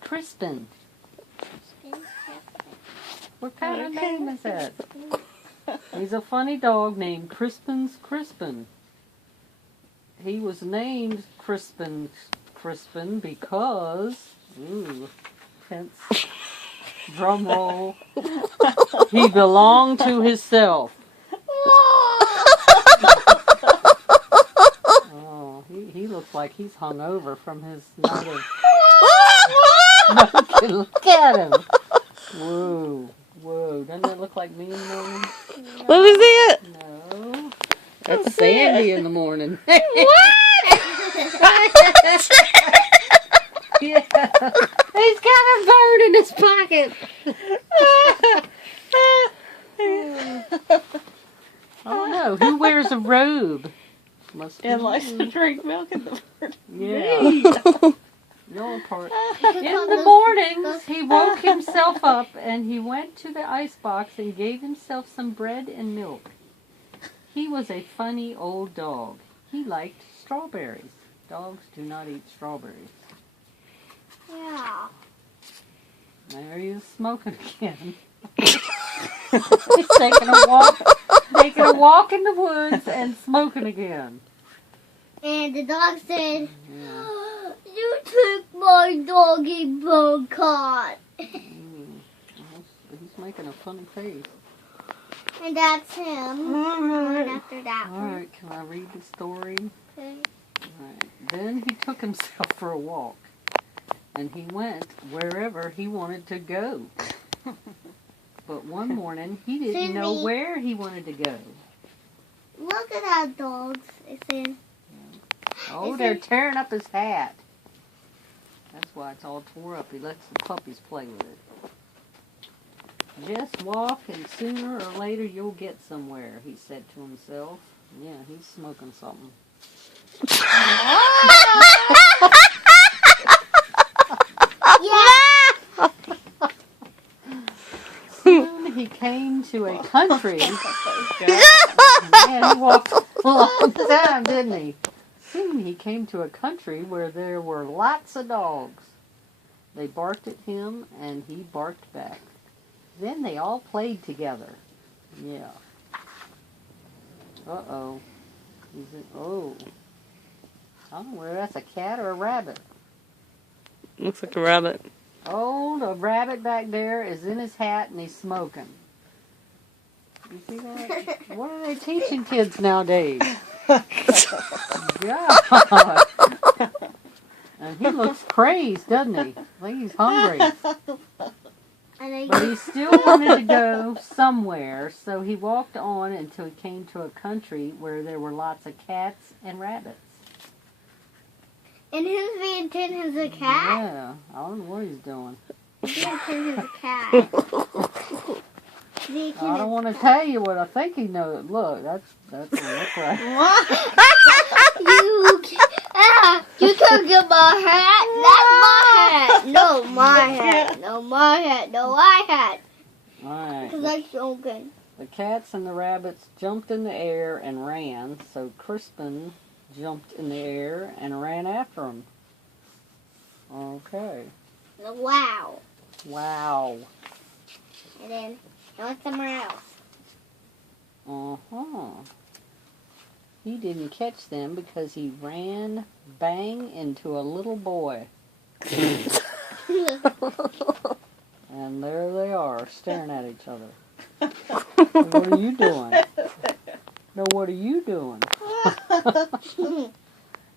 Crispin. What kind of name is that? He's a funny dog named Crispin. He was named Crispin because, hence, drum roll, he belonged to himself. Oh, he looks like he's hungover from his night of smoking. Look at him. Whoa. Doesn't that look like me in the morning? No. What is it? No. That's Sandy in the morning. What? Yeah. He's got a bird in his pocket. Oh no, who wears a robe? Must be And likes to drink milk in the morning. Yeah. No part. In the mornings, he woke himself up and he went to the icebox and gave himself some bread and milk. He was a funny old dog. He liked strawberries. Dogs do not eat strawberries. Yeah. There he is smoking again. He's taking a walk in the woods and smoking again. And the dog said, Yeah. "You took my doggy bone card." He's making a funny face. And that's him. And after that one. Alright, can I read the story? Okay. Alright. Then he took himself for a walk. And he went wherever he wanted to go. But one morning, he didn't know where he wanted to go. Look at that dogs. It said, Oh, they're tearing up his hat. That's why it's all tore up. He lets the puppies play with it. Just walk and sooner or later you'll get somewhere, he said to himself. Yeah, he's smoking something. yeah. Soon he came to a country. Man, he walked a long time, didn't he? Soon he came to a country where there were lots of dogs. They barked at him, and he barked back. Then they all played together. Yeah. Uh-oh. Oh. I don't know whether that's a cat or a rabbit. Looks like a rabbit. Oh, the rabbit back there is in his hat, and he's smoking. You see that? What are they teaching kids nowadays? God. And he looks crazed, doesn't he? I think he's hungry. But he still wanted to go somewhere, so he walked on until he came to a country where there were lots of cats and rabbits. And who's being turned as a cat? Yeah, I don't know what he's doing. He's being turned as a cat. I don't want to tell you what I think he knows. Look, that's what it looks like. You took my hat. That's my hat. No, my hat. No, my hat. No, my hat. Alright. Because I'm smoking. The cats and the rabbits jumped in the air and ran, so Crispin jumped in the air and ran after him. Okay. Wow. Wow. And then I went somewhere else. Uh-huh. He didn't catch them because he ran bang into a little boy. And there they are, staring at each other. What are you doing? No, what are you doing?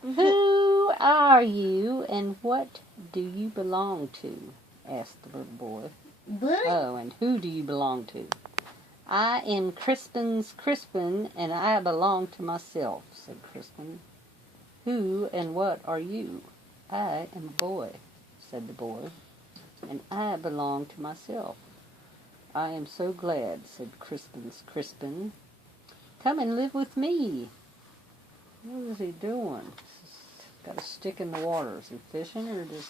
Who are you and what do you belong to? Asked the little boy. Oh, and who do you belong to? I am Crispin, and I belong to myself, said Crispin. Who and what are you? I am a boy, said the boy, and I belong to myself. I am so glad, said Crispin. Come and live with me. What is he doing? Got a stick in the water. Is he fishing or just...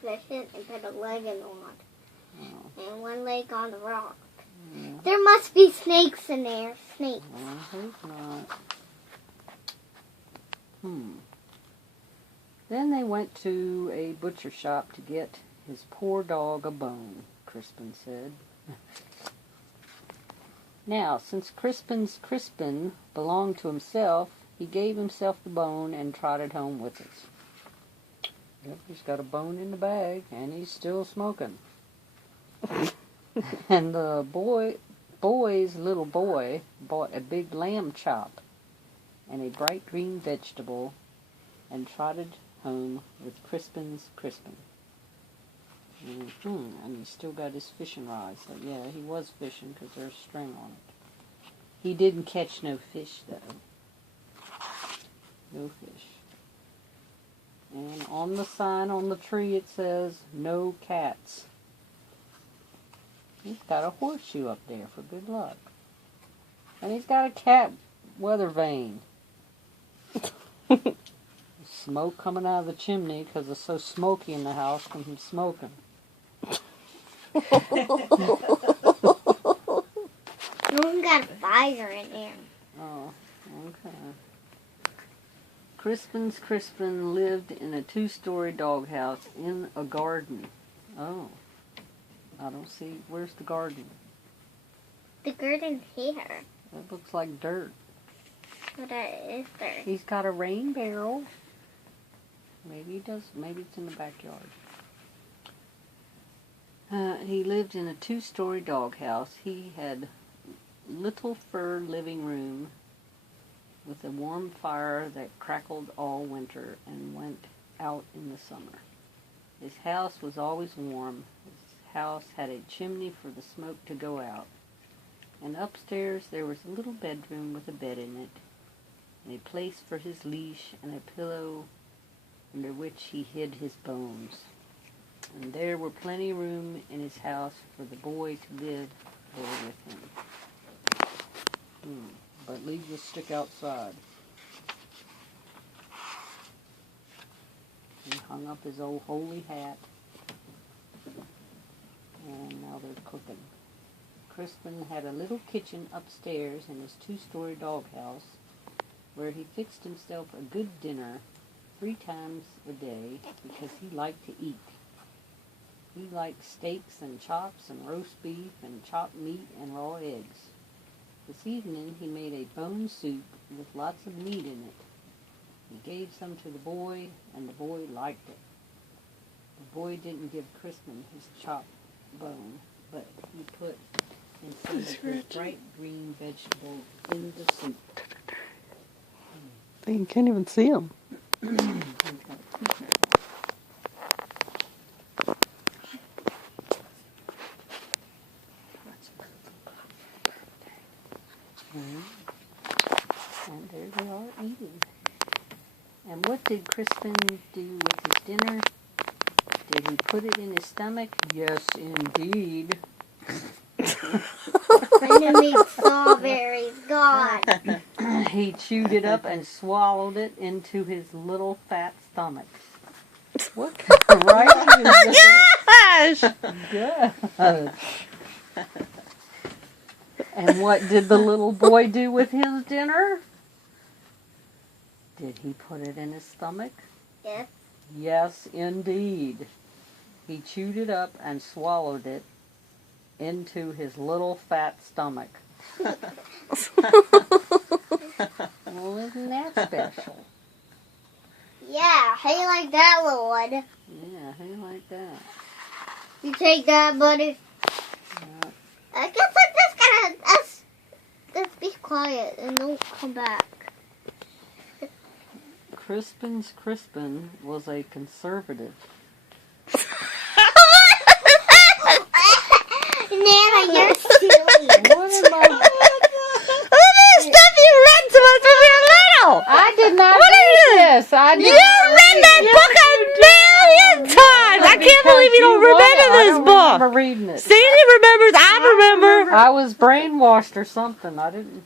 Fishing and put a leg in the water. Oh. And one leg on the rock. Yeah. There must be snakes in there. Snakes. I hope not. Then they went to a butcher shop to get his poor dog a bone, Crispin said. Now, since Crispin belonged to himself, he gave himself the bone and trotted home with us. Yep, he's got a bone in the bag, and he's still smoking. And the boy's little boy bought a big lamb chop and a bright green vegetable and trotted home with Crispin. And he's still got his fishing rod. So yeah, he was fishing because there's string on it. He didn't catch no fish though. No fish. And on the sign on the tree it says, "No cats." He's got a horseshoe up there for good luck. And he's got a cat weather vane. Smoke coming out of the chimney because it's so smoky in the house from him smoking. You got a fire in there. Oh, okay. Crispin lived in a 2-story doghouse in a garden. Oh, I don't see. Where's the garden? The garden's here. It looks like dirt. What is there? He's got a rain barrel. Maybe he does. Maybe it's in the backyard. He lived in a 2-story doghouse. He had little fur living room with a warm fire that crackled all winter and went out in the summer. His house was always warm. His house had a chimney for the smoke to go out. And upstairs there was a little bedroom with a bed in it, and a place for his leash and a pillow under which he hid his bones. And there were plenty of room in his house for the boy to live there with him. But leave the stick outside. He hung up his old holy hat, and now they're cooking. Crispin had a little kitchen upstairs in his 2-story doghouse, where he fixed himself a good dinner 3 times a day because he liked to eat. He liked steaks and chops and roast beef and chopped meat and raw eggs. This evening he made a bone soup with lots of meat in it. He gave some to the boy, and the boy liked it. The boy didn't give Crispin his chopped bone, but he put some of his bright green vegetable in the soup. You can't even see him. And there they are eating. And what did Crispin do with his dinner? Did he put it in his stomach? Yes, indeed. And then make strawberries. God. He chewed it up and swallowed it into his little fat stomach. What right? Gosh! Good. And what did the little boy do with his dinner? Did he put it in his stomach? Yes. Yes, indeed. He chewed it up and swallowed it into his little fat stomach. Well, isn't that special? Yeah, how you like that little one? Yeah, how you like that? You take that, buddy. Yeah. I guess I'm just gonna let's be quiet and don't come back. Crispin was a conservative. Nana, you're silly. What am I? Look at the stuff you read to us when we were little! I did not What read is this. I did You not read that it. book a million times! I can't believe you don't remember I this don't book! remember reading it. Sandy remembers, I remember. I was brainwashed or something. I didn't.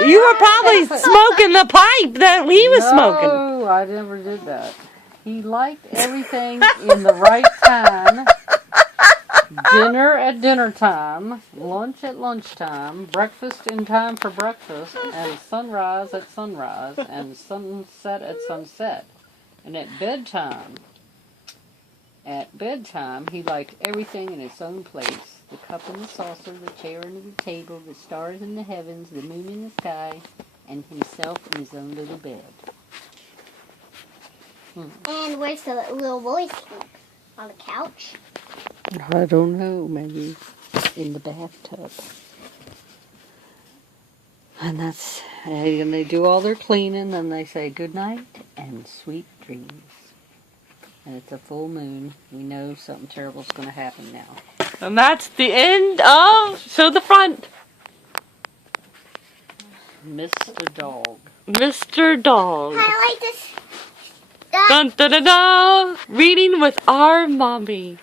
You were probably smoking the pipe that he was smoking. No, I never did that. He liked everything in the right time. Dinner at dinner time, lunch at lunchtime, breakfast in time for breakfast, and sunrise at sunrise, and sunset at sunset. And at bedtime, he liked everything in its own place. The cup and the saucer, the chair under the table, the stars in the heavens, the moon in the sky, and himself in his own little bed. And where's the little boy sleep? On the couch? I don't know, maybe in the bathtub. And and they do all their cleaning, and they say good night and sweet dreams. And it's a full moon. We know something terrible's going to happen now. And that's the end of Show the Front. Mr. Dog. Mr. Dog. I like this. Dun, da, da, da. Reading with our mommy,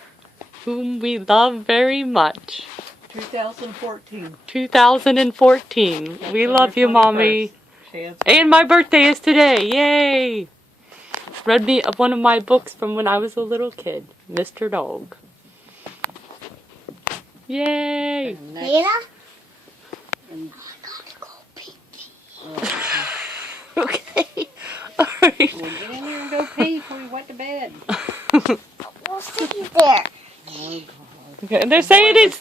whom we love very much. 2014. 2014. We love you, mommy. And my birthday is today. Yay! Read me one of my books from when I was a little kid, Mr. Dog. Yay! Nina? And I gotta go pee. Okay. Alright. we'll get in there and go pee before we went to bed. We'll see you there. Oh, God. Okay, and they're saying it's